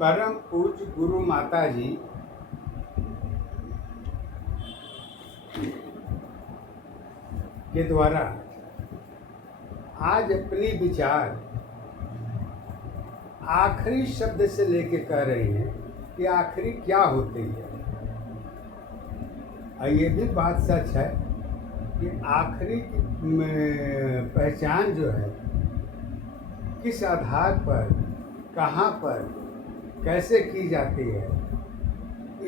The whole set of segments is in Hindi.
परम पूज्य गुरु माता जी के द्वारा आज अपनी विचार आखिरी शब्द से लेके कह रही हैं कि आखिरी क्या होती है। और ये भी बात सच है कि आखिरी की पहचान जो है किस आधार पर, कहाँ पर, कैसे की जाती है,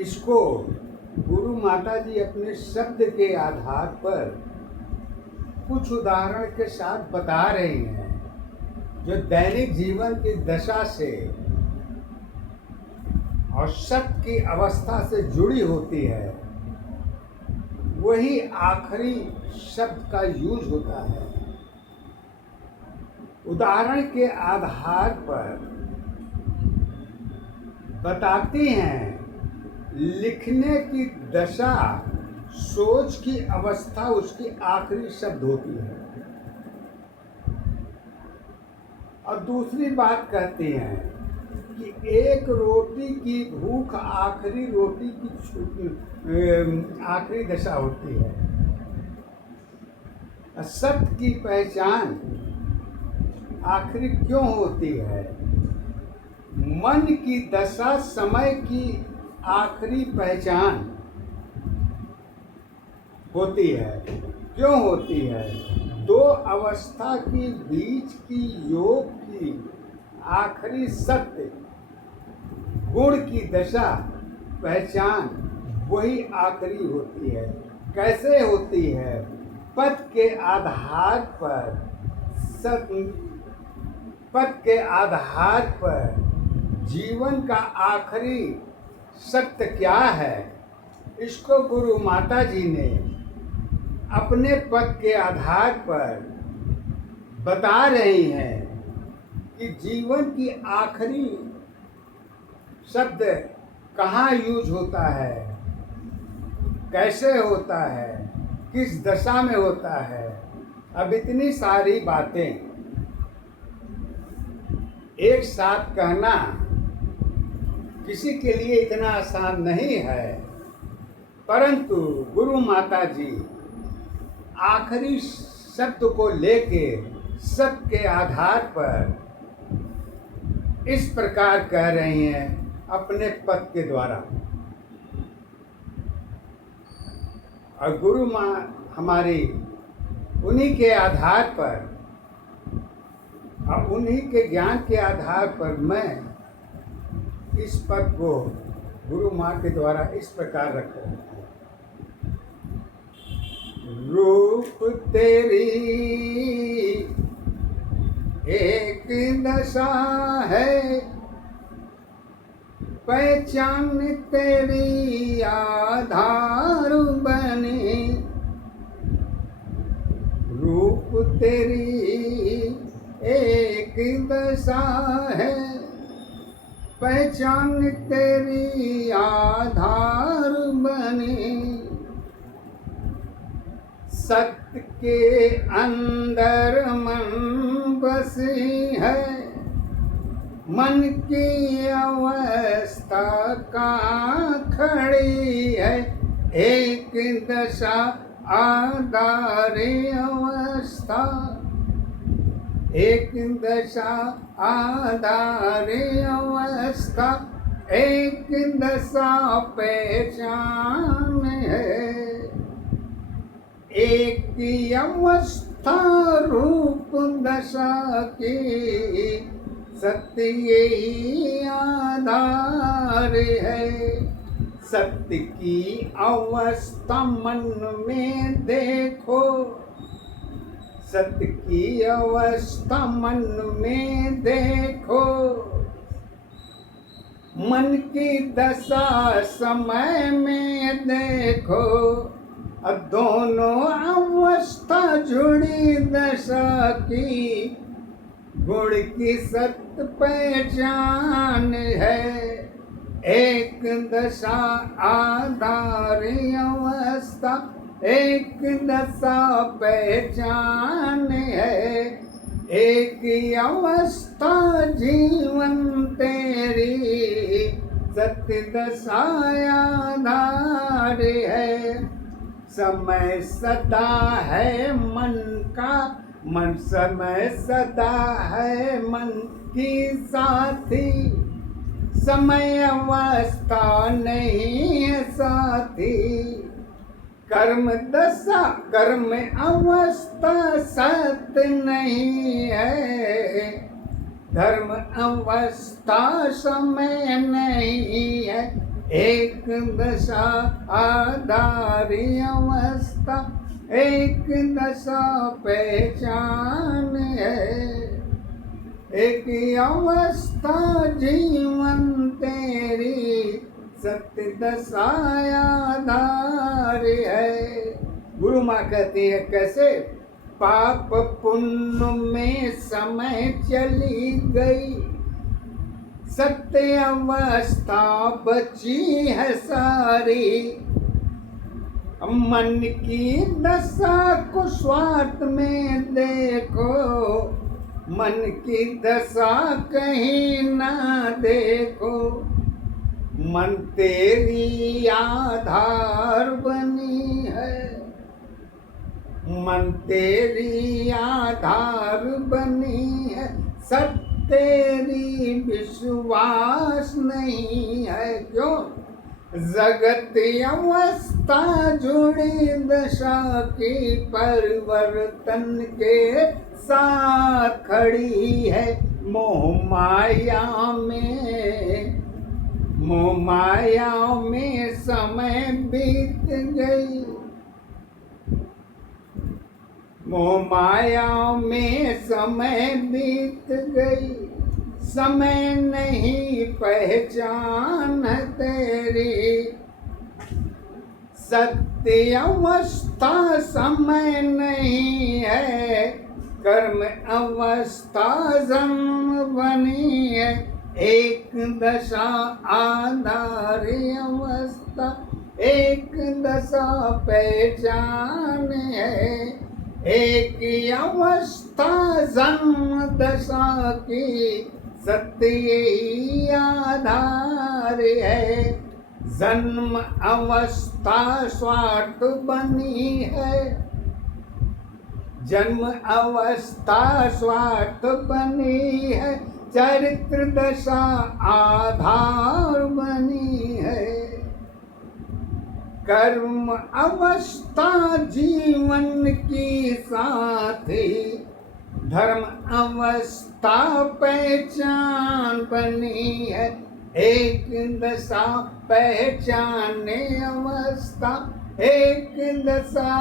इसको गुरु माता जी अपने शब्द के आधार पर कुछ उदाहरण के साथ बता रही हैं, जो दैनिक जीवन की दशा से और सत्य की अवस्था से जुड़ी होती है। वही आखिरी शब्द का यूज होता है। उदाहरण के आधार पर बताती हैं, लिखने की दशा, सोच की अवस्था उसकी आखिरी शब्द होती है। और दूसरी बात कहती हैं कि एक रोटी की भूख आखिरी रोटी की आखिरी दशा होती है। सत्य की पहचान आखिरी क्यों होती है? मन की दशा समय की आखिरी पहचान होती है। क्यों होती है? दो अवस्था के बीच की योग की आखिरी सत्य गुण की दशा पहचान वही आखिरी होती है। कैसे होती है? पद के आधार पर पद के आधार पर जीवन का आखिरी सत्य क्या है, इसको गुरु माता जी ने अपने पद के आधार पर बता रही हैं कि जीवन की आखिरी शब्द कहाँ यूज होता है, कैसे होता है, किस दशा में होता है। अब इतनी सारी बातें एक साथ कहना किसी के लिए इतना आसान नहीं है, परंतु गुरु माता जी आखिरी शब्द को लेके सबके आधार पर इस प्रकार कह रही हैं अपने पद के द्वारा। और गुरु माँ हमारी उन्हीं के आधार पर और उन्हीं के ज्ञान के आधार पर मैं इस पद को गुरु माँ के द्वारा इस प्रकार रख रहा हूँ। रूप तेरी एक दशा है, पहचान तेरी आधार बने। रूप तेरी एक दशा है, पहचान तेरी आधार बने। सत्य के अंदर मन बसी है, मन की अवस्था कहाँ खड़ी है। एक दशा आधारी अवस्था, एक दशा आधारी अवस्था, एक दशा पहचान है। एक अवस्था रूप दशा की, सत्य यही आधार है। सत्य की अवस्था मन में देखो, सत्य की अवस्था मन में देखो। मन की दशा समय में देखो, अब दोनों अवस्था जुड़ी दशा की, गुण की सत्य पहचान है। एक दशा आधारी अवस्था, एक दशा पहचान है। एक अवस्था जीवन तेरी सत्य दशायाधार है। समय सदा है मन का, मन समय सदा है मन की साथी। समय अवस्था नहीं है साथी। कर्म दशा कर्म अवस्था सत्य नहीं है। धर्म अवस्था समय नहीं है। एक दशा आधारी अवस्था, एक दशा पहचान है। एक अवस्था जीवन तेरी, सत्य दशा आधार है। गुरु माँ कहती है कैसे? पाप पुण्य में समय चली गई, सत्य अवस्था बची है सारी। मन की दशा को स्वार्थ में देखो, मन की दशा कहीं ना देखो। मन तेरी आधार बनी है, मन तेरी आधार बनी है। सब तेरी विश्वास नहीं है। क्यों? जगत अवस्था जुड़ी दशा की परिवर्तन के साथ खड़ी है। मोह माया में समय बीत गई। मोह माया में समय बीत गई। समय नहीं पहचान तेरी। सत्य अवस्था समय नहीं है। कर्म अवस्था जन्म बनी है। एक दशा आधार अवस्था, एक दशा पहचान है। एक अवस्था जन्म दशा की, सत्य यही आधार है। जन्म अवस्था स्वार्थ बनी है। जन्म अवस्था स्वार्थ बनी है। चरित्र दशा आधार बनी है। कर्म अवस्था जीवन की साथी। धर्म अवस्था पहचान बनी है। एक दशा पहचाने अवस्था, एक दशा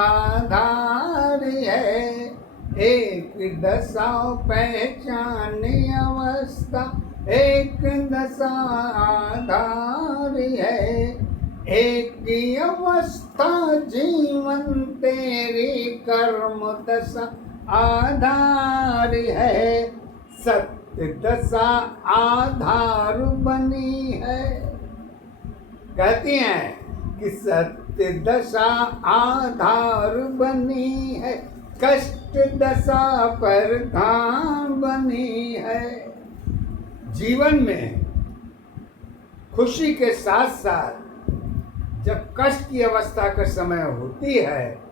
आधार है। एक दशा पहचाने अवस्था, एक दशा आधार है। एक अवस्था जीवन तेरी, कर्म दशा आधार है। सत्य दशा आधार बनी है। कहती हैं कि सत्य दशा आधार बनी है। कष्ट दशा प्रधान बनी है। जीवन में खुशी के साथ साथ जब कष्ट की अवस्था का समय होती है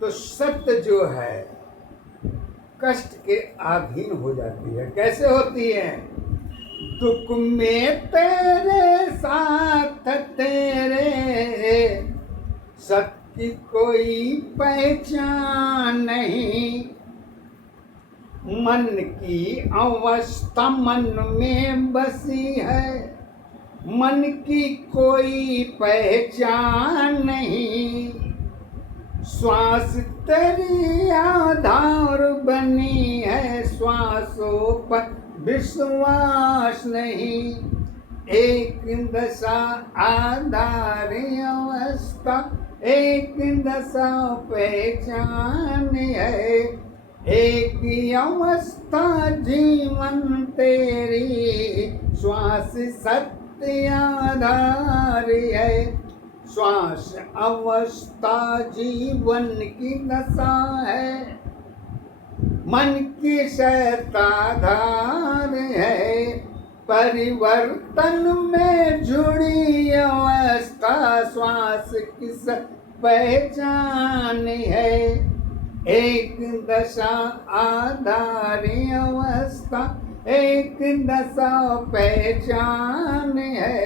तो सत्य जो है कष्ट के अधीन हो जाती है। कैसे होती है? दुख में तेरे साथ तेरे, सत्य की कोई पहचान नहीं। मन की अवस्था मन में बसी है। मन की कोई पहचान नहीं। श्वास तेरी आधार बनी है। श्वासों पर विश्वास नहीं। एक दशा आधार अवस्था, एक दशा पहचान है। एक अवस्था जीवन तेरी, श्वास सत्य आधार है। श्वास अवस्था जीवन की दशा है। मन की शताधार है। परिवर्तन में जुड़ी अवस्था श्वास किस पहचान है। एक दशा आधारी अवस्था एक दशा पहचान है।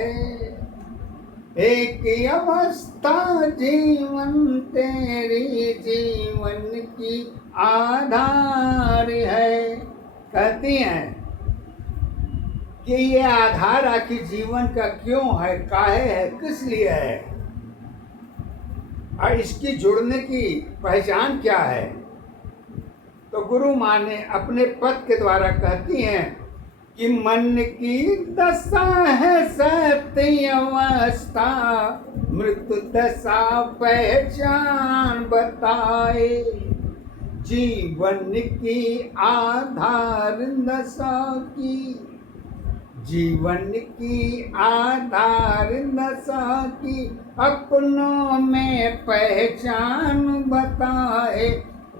एक अवस्था जीवन तेरी जीवन की आधार है। कहती हैं कि ये आधार आखिर जीवन का क्यों है, काहे है, किस लिए है और इसकी जुड़ने की पहचान क्या है। तो गुरु माँ ने अपने पद के द्वारा कहती हैं कि मन की दशा है सत्य अवस्था, मृत्यु दशा पहचान बताए। जीवन की आधार दशा की, जीवन की आधार दशा की अपनों में पहचान बताए।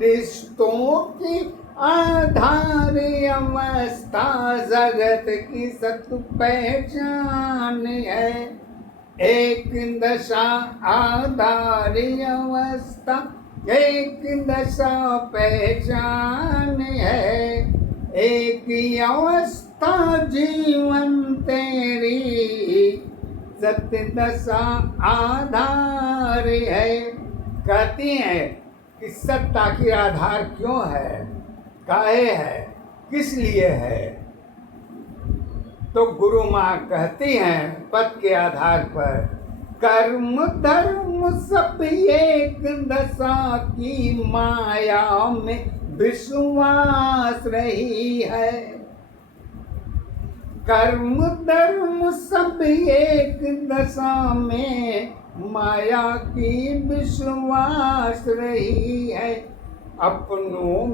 रिश्तों की आधार अवस्था जगत की सत्य पहचान है। एक दशा आधार अवस्था एक दशा पहचान है। एक अवस्था जीवन तेरी सत्य दशा आधार है। कहती हैं कि सत्य आखिर आधार क्यों है, काहे है, किस लिए है। तो गुरु माँ कहती हैं पद के आधार पर, कर्म धर्म सब एक दशा की माया में विश्वास रही है। कर्म धर्म सब एक दशा में माया की विश्वास रही है। अपनों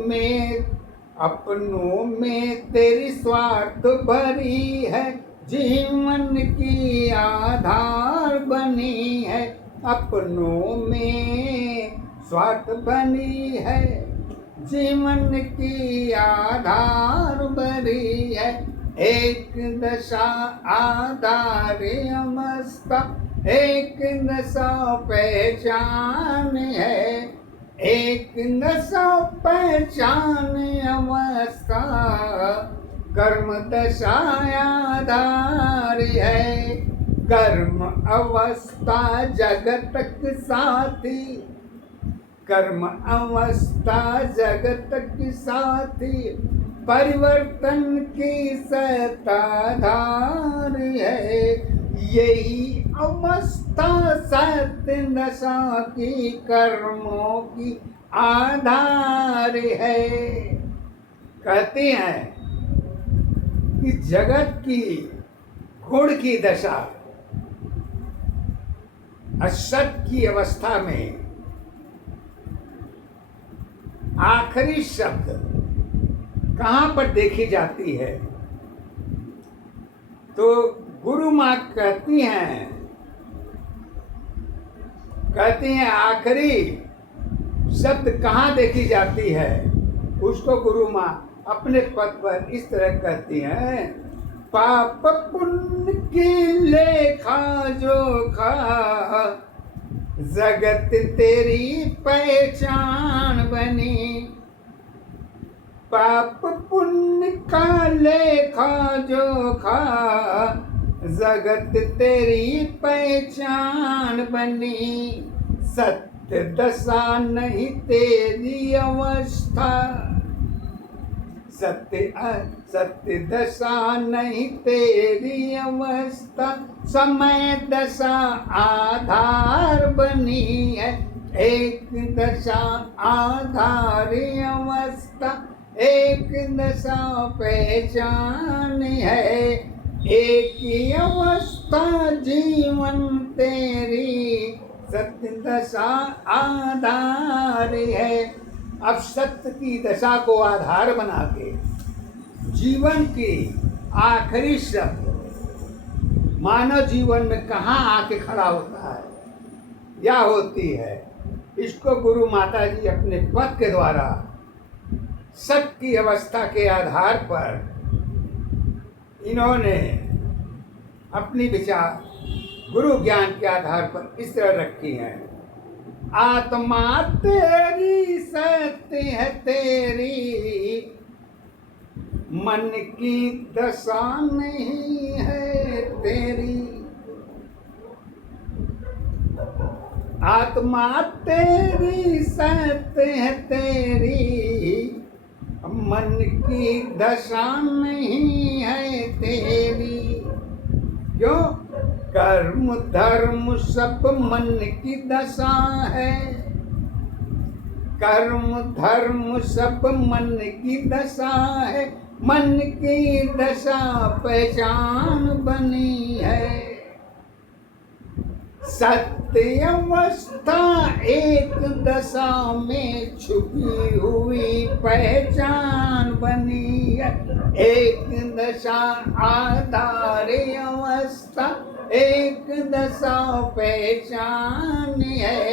में तेरी स्वार्थ भरी है, जीवन की आधार बनी है। अपनों में स्वार्थ बनी है, जीवन की आधार बनी है। एक दशा आधार अवस्था एक दशा पहचान है। एक दशा पहचान अवस्था कर्म दशा आधार है। कर्म अवस्था जगत के साथी, कर्म अवस्था जगत के साथी परिवर्तन की सत्ताधार है। यही अवस्था सत्य दशा की कर्मों की आधार है। कहते हैं कि जगत की गुण की दशा असत की अवस्था में आखिरी शब्द कहाँ पर देखी जाती है। तो गुरु माँ कहती हैं आखिरी शब्द कहाँ देखी जाती है। उसको गुरु माँ अपने पद पर इस तरह कहती हैं, पाप पुण्य की लेखा जोखा जगत तेरी पहचान बनी। पाप पुण्य का लेखा जोखा जगत तेरी पहचान बनी। सत्य दशा नहीं तेरी अवस्था, सत्य दशा नहीं तेरी अवस्था। समय दशा आधार बनी है। एक दशा आधार अवस्था एक दशा पहचान है। एक ही अवस्था जीवन तेरी सत्य दशा आधार है। अब सत्य की दशा को आधार बना के जीवन की आखिरी शब्द मानव जीवन में कहाँ आके खड़ा होता है या होती है, इसको गुरु माता जी अपने पद के द्वारा सत्य की अवस्था के आधार पर इन्होंने अपनी विचार गुरु ज्ञान के आधार पर इस तरह रखी है। आत्मा तेरी सत्य है तेरी, मन की दशा नहीं है तेरी। आत्मा तेरी सत्य है तेरी, मन की दशा नहीं है तेरी। क्यों? कर्म धर्म सब मन की दशा है। कर्म धर्म सब मन की दशा है। मन की दशा पहचान बनी है। सत्य अवस्था एक दशा में छुपी हुई पहचान बनी है। एक दशा आधार अवस्था, एक दशा पहचान है।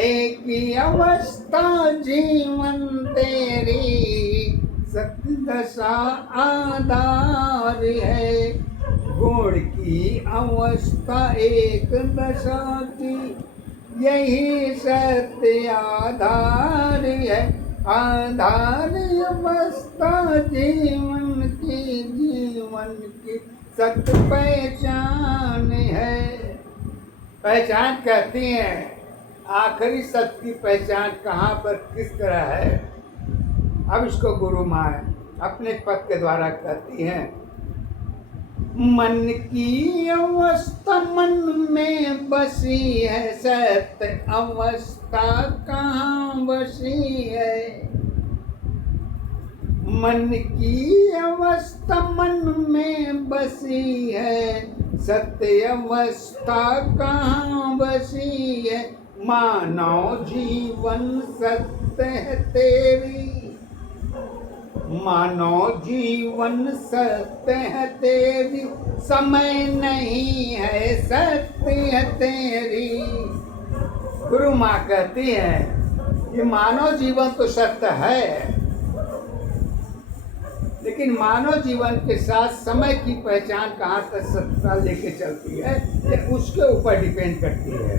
एक ही अवस्था जीवन तेरी, सत्य दशा आधार है। गुण की अवस्था एक दशा की, यही सत्य आधार है। आधार अवस्था जीवन की सत्य पहचान है। पहचान कहती है, आखिरी सत्य की पहचान कहाँ पर किस तरह है। अब इसको गुरु माँ अपने पद के द्वारा कहती हैं। मन की अवस्था मन में बसी है, सत्य अवस्था कहाँ बसी है। मन की अवस्था मन में बसी है, सत्य अवस्था कहाँ बसी है। मानव जीवन सत्य है तेरी, मानव जीवन सत्य है तेरी। समय नहीं है सत्य है तेरी। गुरु माँ कहती है कि मानव जीवन तो सत्य है, लेकिन मानव जीवन के साथ समय की पहचान कहाँ तक सत्ता लेके चलती है, ये उसके ऊपर डिपेंड करती है।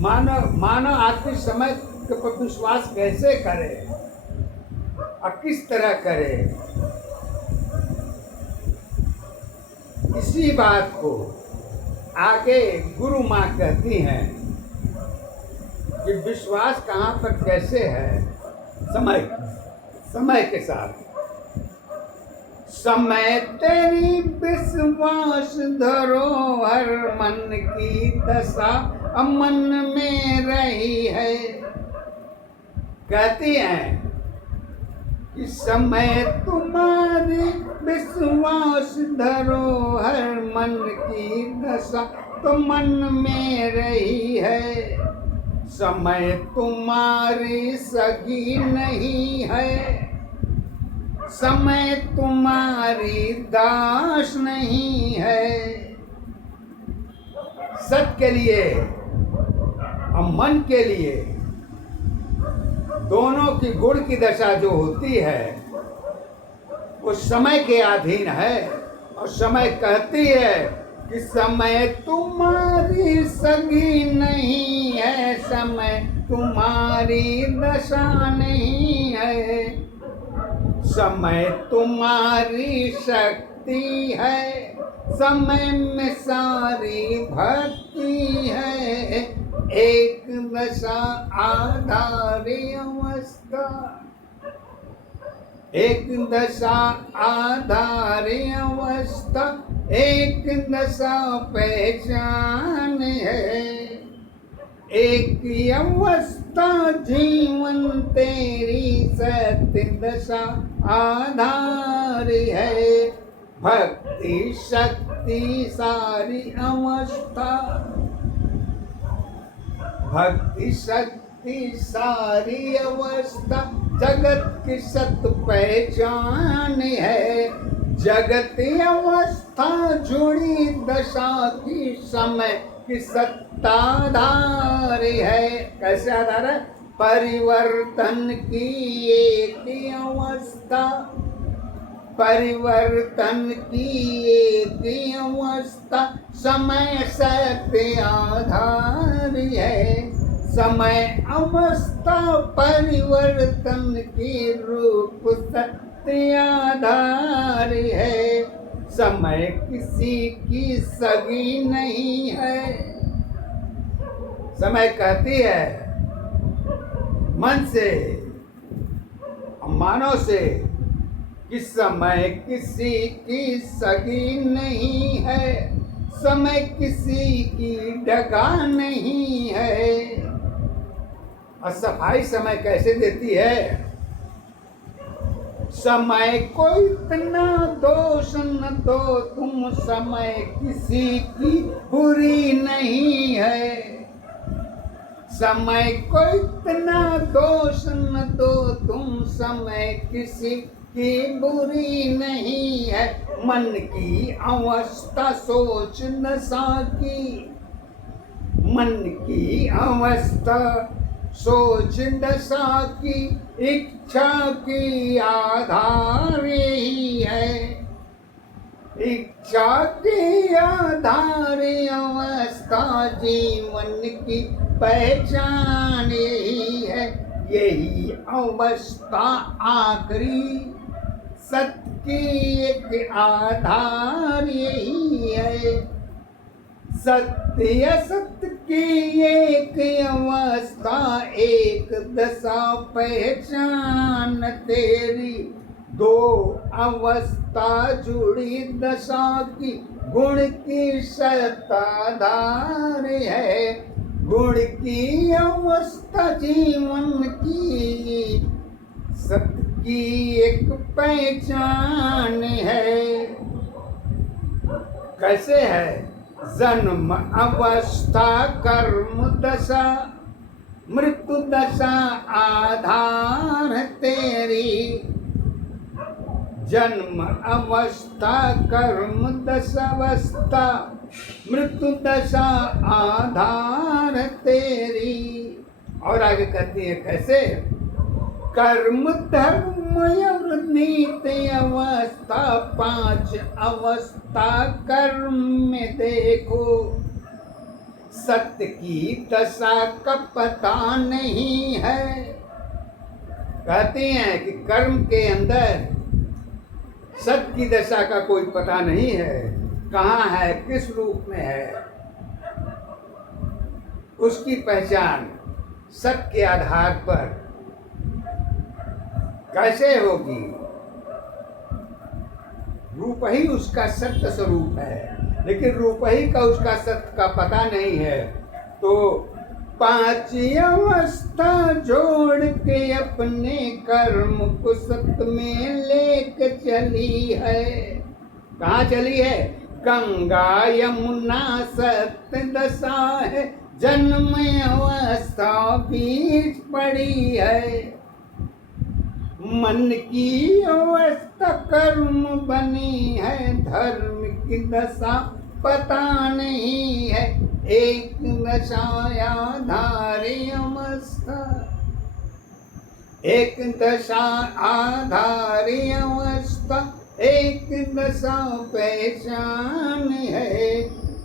मानव आखिर समय के पर विश्वास कैसे करे और किस तरह करे। इसी बात को आगे गुरु माँ कहती हैं कि विश्वास कहाँ पर कैसे है, समय के साथ। समय तेरी विश्वास धरोहर, मन की दशा मन में रही है। कहती हैं कि समय तुम्हारी विश्वास धरोहर, मन की दशा तो मन में रही है। समय तुम्हारी सगी नहीं है, समय तुम्हारी दास नहीं है। सत्य के लिए और मन के लिए दोनों की गुण की दशा जो होती है वो समय के अधीन है। और समय कहती है कि समय तुम्हारी सगी नहीं है, समय तुम्हारी दशा नहीं है। समय तुम्हारी शक्ति है, समय में सारी भक्ति है। एक दशा आधार अवस्था, एक दशा आधार अवस्था, एक दशा पहचान है। एक अवस्था जीवन तेरी, सत्य दशा आधार है। भक्ति शक्ति सारी अवस्था, भक्ति शक्ति सारी अवस्था, जगत की सत्य पहचान है। जगत अवस्था जुड़ी दशा की, समय की सत्ताधार है। कैसे आधार है? परिवर्तन की एक अवस्था, परिवर्तन की एक अवस्था समय सत्य आधार है। समय अवस्था परिवर्तन की रूप सत्य आधार है। समय किसी की सगी नहीं है। समय कहती है मन से, मानव से, कि समय किसी की सगी नहीं है। समय किसी की डगा नहीं है। और सफाई समय कैसे देती है? समय को इतना दोष न दो तुम, समय किसी की बुरी नहीं है। समय को इतना दोष न दो तुम, समय किसी की बुरी नहीं है। मन की अवस्था सोच दशा की, मन की अवस्था सोच दशा की, इच्छा की आधार यही है। इच्छा की आधार अवस्था जीवन की पहचान यही है। यही अवस्था आखिरी सत्य की एक आधार यही है। सत्य असत्य की एक अवस्था एक दशा पहचान तेरी। दो अवस्था जुड़ी दशा की गुण की सत्ताधार है। गुण की अवस्था जीवन की सत्य की एक पहचान है। कैसे है? जन्म अवस्था कर्म दशा, मृत्यु दशा आधार तेरी। जन्म अवस्था कर्म दशावस्था, मृत्यु दशा आधार तेरी। और आगे कहती है कैसे? कर्म धर्म और नीति अवस्था, पांच अवस्था कर्म में देखो। सत्य की दशा का पता नहीं है। कहते हैं कि कर्म के अंदर सत्य की दशा का कोई पता नहीं है। कहाँ है, किस रूप में है, उसकी पहचान सत्य के आधार पर कैसे होगी? रूप ही उसका सत्य स्वरूप है, लेकिन रूप ही का उसका सत्य का पता नहीं है। तो पांच अवस्था जोड़ के अपने कर्म को सत्य में लेके चली है। कहाँ चली है? गंगा यमुना सत्य दशा है, जन्म अवस्था बीच पड़ी है। मन की अवस्था कर्म बनी है, धर्म की दशा पता नहीं है। एक दशा आधारी अवस्था, एक दशा आधारी अवस्था, एक दशा पहचान है।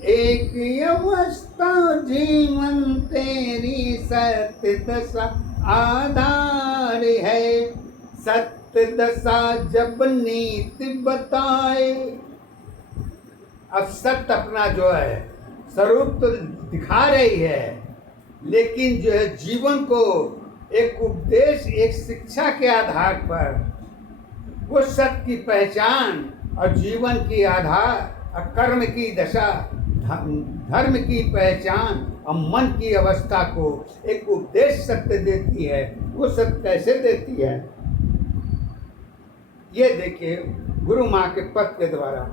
एक अवस्था जीवन तेरी सत्य दशा आधार है। सत्य दशा जब नीति बताए, अब सत्य अपना जो है स्वरूप तो दिखा रही है, लेकिन जो है जीवन को एक उपदेश, एक शिक्षा के आधार पर वो सत्य की पहचान और जीवन की आधार और कर्म की दशा, धर्म की पहचान और मन की अवस्था को एक उपदेश सत्य देती है। वो सत्य कैसे देती है? ये देखिए गुरु माँ के पद के द्वारा।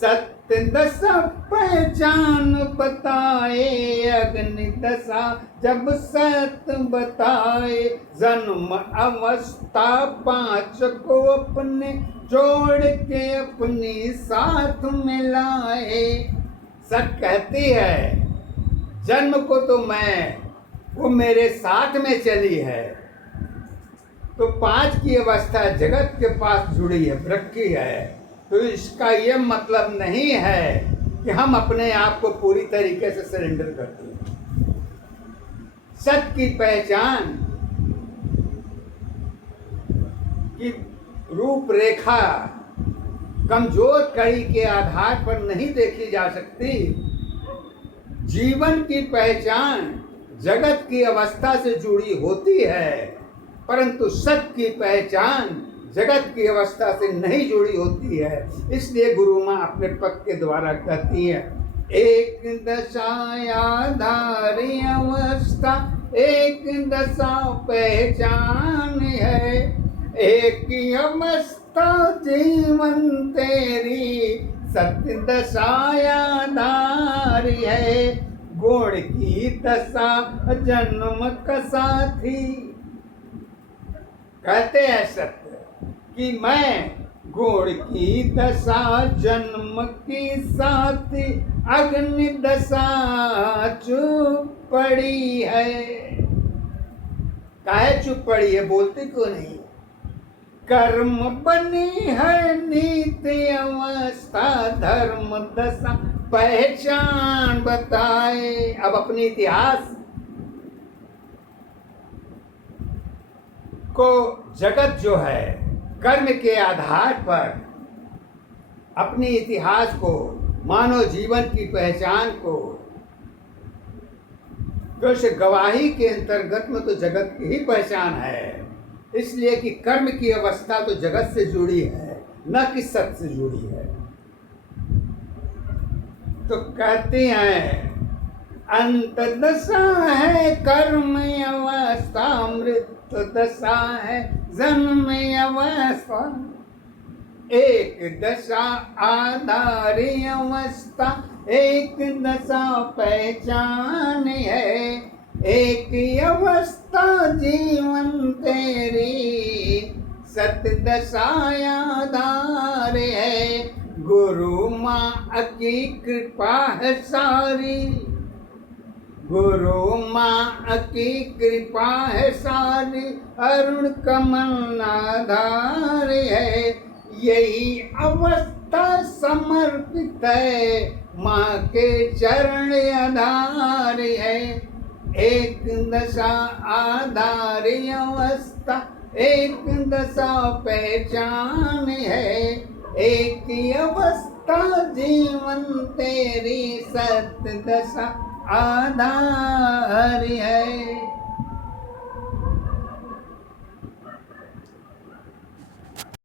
सत्य दशा पहचान बताए, अग्नि दशा जब सत्य बताए। जन्म अवस्था पांच को अपने जोड़ के अपनी साथ में लाए। सत्य कहती है जन्म को तो मैं, वो मेरे साथ में चली है। तो 5 की अवस्था जगत के पास जुड़ी है, रखी है। तो इसका ये मतलब नहीं है कि हम अपने आप को पूरी तरीके से सरेंडर कर दें। सत्य की पहचान की रूपरेखा कमजोर कड़ी के आधार पर नहीं देखी जा सकती। जीवन की पहचान जगत की अवस्था से जुड़ी होती है, परंतु सत्य की पहचान जगत की अवस्था से नहीं जुड़ी होती है। इसलिए गुरु माँ अपने पद के द्वारा कहती है, एक दशा आधारी अवस्था, एक दशा पहचान है, एक ही अवस्था जीवन तेरी, सत्य दशा आधारी है, गुण की दशा जन्म का साथी। कहते हैं सत्य कि मैं गुण की दशा जन्म की साथी, अग्नि दशा चुप पड़ी है। काहे चुप पड़ी है, बोलती क्यों नहीं? कर्म बनी है नीति अवस्था, धर्म दशा पहचान बताए। अब अपनी इतिहास को जगत जो है कर्म के आधार पर अपनी इतिहास को, मानव जीवन की पहचान को, क्योंकि गवाही के अंतर्गत में तो जगत की ही पहचान है। इसलिए कि कर्म की अवस्था तो जगत से जुड़ी है, न कि सत्य से जुड़ी है। तो कहते हैं अंत दशा है कर्म अवस्था, मृत्यु दशा है जन्म अवस्था, एक दशा आधारी अवस्था, एक दशा पहचान है, एक अवस्था जीवन तेरी, सत्य दशा आधार है, गुरु माँ की कृपा है सारी, गुरु माँ की कृपा है सारी, अरुण कमल आधार है, यही अवस्था समर्पित है, माँ के चरण आधार है, एक दशा आधारी अवस्था, एक दशा पहचान है, एक ही अवस्था जीवन तेरी, सत्य दशा आधार है।